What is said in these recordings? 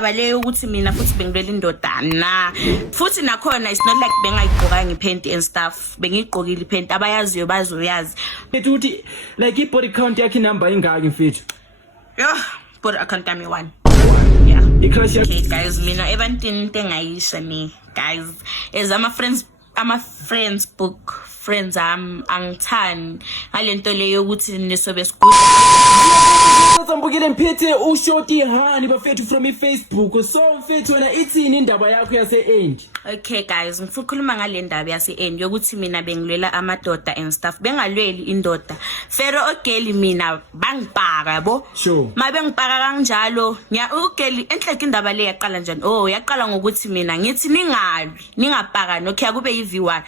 indaba leyo ukuthi mina futhi bengilwela indoda na futhi nakhona it's not like bengayigqokanga iphenti and stuff bengigqokile iphenti abayaziyo bazoyazi ukuthi like i-body count yakhe number ingaki mfethu body account yami 1 because okay guys mina ebantwini into engayisho ni guys as ama friends book friends angithani ngalento leyo ukuthi nisobe sikude Sambukile mphethe uShoti Hani bafethu from Facebook so mfethu wena ithini indaba yakho yase-end. Okay guys ngifuna ukukhuluma ngale ndaba yase-end yokuthi mina bengilwela amadoda and stuff bengalweli indoda fero ogeli mina bangipaka yabo sure mabengipaka kanjalo ugeli enhleke indaba le yaqala njani yaqala ngokuthi mina ngithi ningapaka okay akube yiV1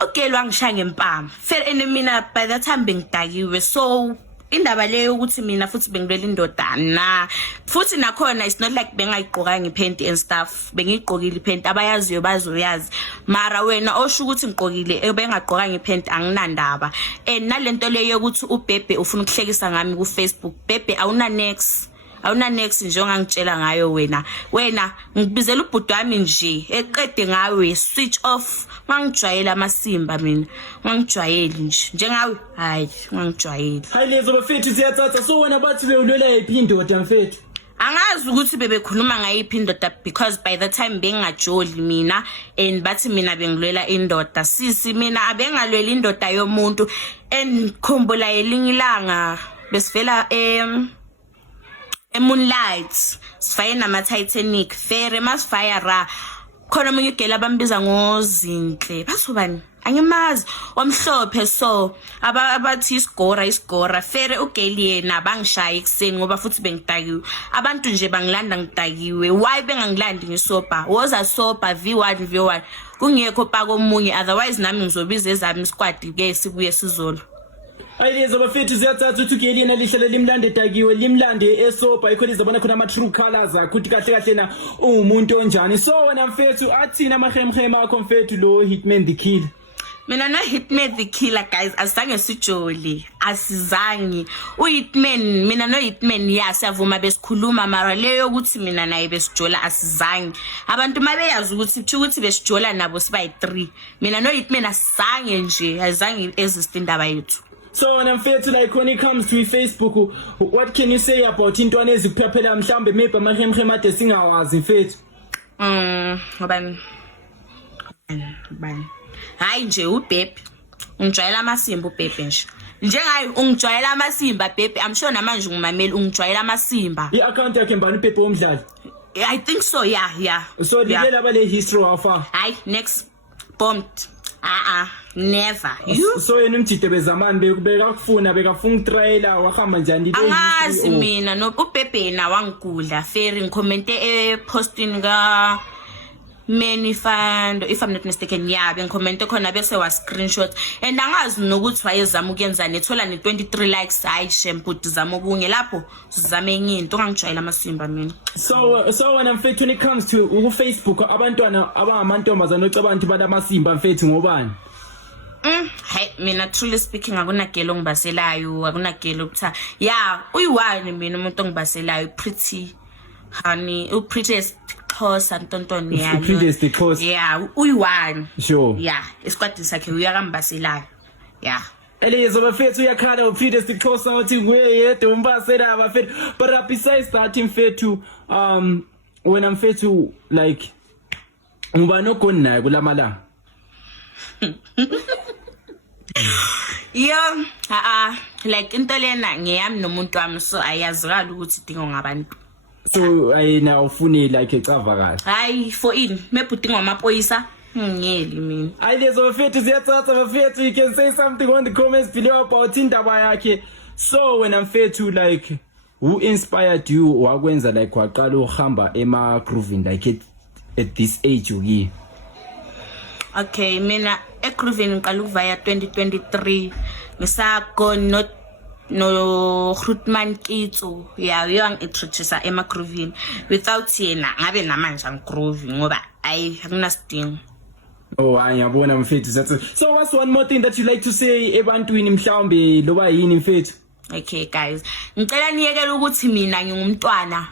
ogeli wangishaya ngempama fero mina by that time bengidakiwe so indaba leyo ukuthi mina futhi bengilwela indoda na futhi nakhona it's not like bengayigqokanga iphenti and stuff bengigqokile iphenti abayaziyo bazoyazi mara wena osho ukuthi ngigqokile bengagqokanga iphenti anginandaba nalento leyo ukuthi uBhebhe ufuna ukuhlekisa ngami ku Facebook Bhebhe awuna next njengangitshela ngayo wena ngibizela ubhuti wami nje eqede ngawe switch off ngangijwayela amasimba mina ngangijwayeli nje njengawe hayi ngangijwayeli hayi lezo bafethu siyathatha so wena bathi bewulwela yaphi indoda mfethu angazi ukuthi bebekhuluma ngayiphi indoda because by the time bengajoli mina and bathi mina bengilwela indoda sisi mina abengalwela indoda yomuntu khumbula elinye ilanga besivela Moonlight sifaye nama Titanic fere masifaya ra khona umunye ugela bambiza ngozinhle basobani angimazi omhlophe so abathi isigora fere ugeli yena bangishaya ekseni ngoba futhi bengidakiwe abantu nje bangilanda ngidakiwe why bengangilandi ngisopa woza sopa V1 kungekho paka omunye otherwise nami ngizobiza ezami squad ke sibuye sizolo Ayileza bafethu ziyathatha ukuthi ugeli yena lihlele limlande dakiwe limlande esopa ikhona izabona khona ama true colors ukuthi kahle na umuntu onjani so wena mfethu athina amahemhema akho mfethu lo Hitman the Killer mina no Hitman the Killer guys asizange sijoli asizange uHitman mina no Hitman siyavuma besikhuluma mara leyo ukuthi mina naye besijola asizange abantu mabeyazi ukuthi besijola nabo siba 3 mina no Hitman asizange nje azange exist indaba yethu. So when I'm fair to like when it comes to Facebook, what can you say about intwana ezikuphephela mhlambe maybe amahemhema ade singawazi mfethu? Ngobani hayi nje uBhebhe ungijwayela amasimba uBhebhe nje njengayi ungijwayela amasimba Bhebhe I'm sure namanje ungimameli ungijwayela amasimba i-account yakhe mbani uBhebhe womdlali I think so yeah so lilela bale history wafa hayi next bombed never so yena umthide bezamani bekakufuna bekafuna ukutrailer wahamba njani angazi mina no uBhebhe na wangigula feri ngicommente posting ka many fan if I'm not mistaken bengicommente khona bese wa screenshot and angazi nokuthi wayezama ukuyenzana ethola ne 23 likes hayi shampoo zama okunye lapho sizame enye into ngangijwayela amasimba mina so when I'm fit when it comes to Facebook abantwana abangamantombazana ocabantu balamasimba mfethu ngobani hey mina truly speaking akunagelo ngibaselayo akunagelo ukutha uyi1 mina umuntu ongibaselayo pretty honey prettiest Xhosa ntontoni yalo prettiest Xhosa uyi1 sure isikwadi sakhe uyakambaselayo Eleza bafethu uyakhala uPretest Xhosa uthi nguye yedwa umbasela bafethu but besides that mfethu when I'm fethu like ngubani ogoni naye kulamalanga like into lena ngiyami nomuntu wami so ayazikala ukuthi idingo ngabantu so ayina ufune like ecava kahle hayi for maybe udinga amapolisa ngiyeli mina ayileza bafethu ziyathatha bafethu you can say something on the comments below about indaba yakhe so when I'm fethu like who inspired you wakwenza like waqala uhamba ema grooving like at this age uyi okay mina egrooving ngiqala ukuvaya 2023 ngisako no Grootman Kitso uyang introduce ema grooving without yena ngabe namanje ngigrooving ngoba akunasidingo ngiyabona mfethu so what's one more thing that you like to say ebantwini mhlawumbe loba yini mfethu okay guys ngicela niyekela ukuthi mina ngingumntwana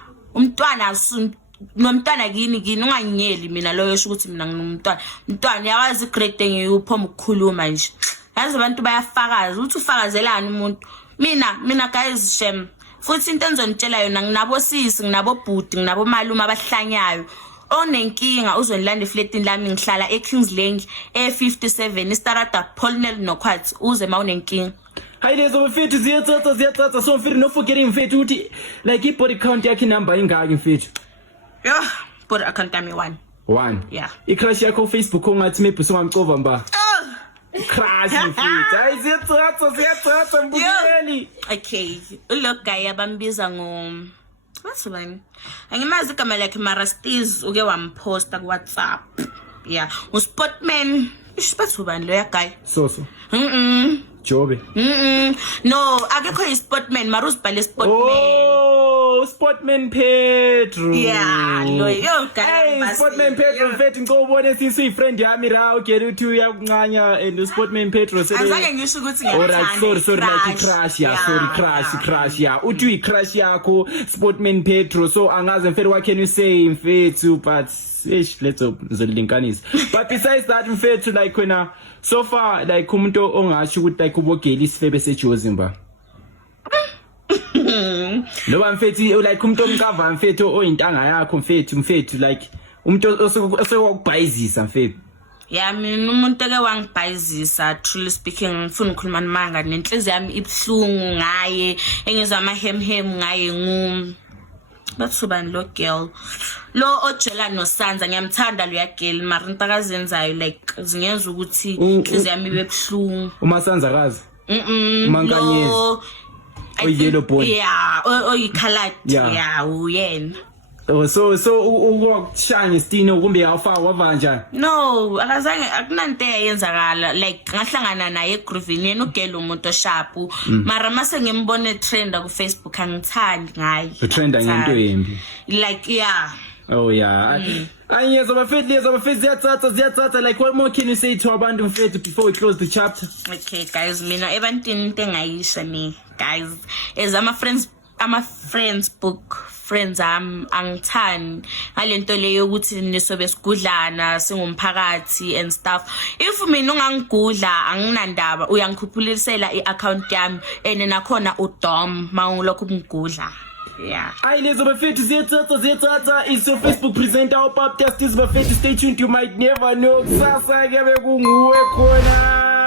nomntwana kini unganyeli mina loyo sho ukuthi mina nginomntwana umntwana yawazi grade engiyophoma ukukhuluma nje yazi abantu bayafakaza uthi ufakazelana umuntu mina guys shem futhi into enzonitshela yona nginabo sisi nginabo bhuti nginabo malume abahlanyayo onenkinga uzonilanda eflatini lami ngihlala eKings Lane e57 Starada Paulnell noQuartz uze mawunenkinga. Hayi lezo mfethu ziyathatha so mfethu no forgetting mfethu uthi like I body count yakhe number ingaki mfethu? Yo, body account yami 1. Yeah. I crush yakho Facebook ongathi maybe songamcova mba. Crash mfethu. Hayi ziyathatha mbukeli. Okay, lo guy abambiza what's bani? Angimazi igama lakhe mara Stiz uke wamposta ku WhatsApp. Yeah, uSportman. Isiphathu bani lo ya guy? So. Jobe. No, akekho iSportman mara uzibhale Sportman. Oh, Sportman Pedro. Yeah, lo yo guy. Hey, Sportman Pedro mfethu ngicobone sisi uyifriend yami ra ugere uthi uyakunqanya and Sportman Pedro azange ngisho ukuthi ngiyathanda. Sorry like crush yeah, sorry crush yeah. Uthi uyicrush yakho Sportman Pedro so angaze mfethu what can you say mfethu but let's zolinkanisa. But besides that mfethu like wena so far like umuntu ongasho ukuthi like ubogela isifebe seJozi mba. Loba mfethu like umuntu omkava mfethu oyintanga yakho mfethu like umuntu osewakubhayizisa mfethu. Yeah, mina umuntu eke wangibhayizisa truly speaking ngifuna ukukhuluma namanga nenhliziyo yami ibhlungu ngaye engizwa amahemhem ngaye bathubani lo girl lo ojela noSanza ngiyamthanda lo ya girl mara intakazenzayo like zingenza ukuthi inhliziyo yami ibe bhlungu. uMasanza kazi Mankanyezi oyellow boy yeah oyicolored yeah uyena. So ukushaya ngesitino kumbe awufaka wavanja? No, akazange akunanto eyenzakala like ngahlangana naye egroovini yena ugela umuntu oshapu mara mase ngimbone trend ku Facebook angithandi ngaye. Trend ngento yembi. Like yeah. Oh yeah. Anyeza bafethu ziyathatha like what more can you say to abantu mfethu before we close the chapter? Okay guys, mina ebantwini into engayisha ni guys as ama friends angithani ngalento leyo ukuthi nisobe sigudlana singumphakathi and stuff. If mina ungangigudla anginandaba uyangikhuphululisela iaccount yami ene nakhona udom mawungilokho umgudla. Yeah. Hayi lezo bafethu ziyathatha is your Facebook presenter our podcast is bafethu stay tuned you might never know kusasa ke bekunguwe khona.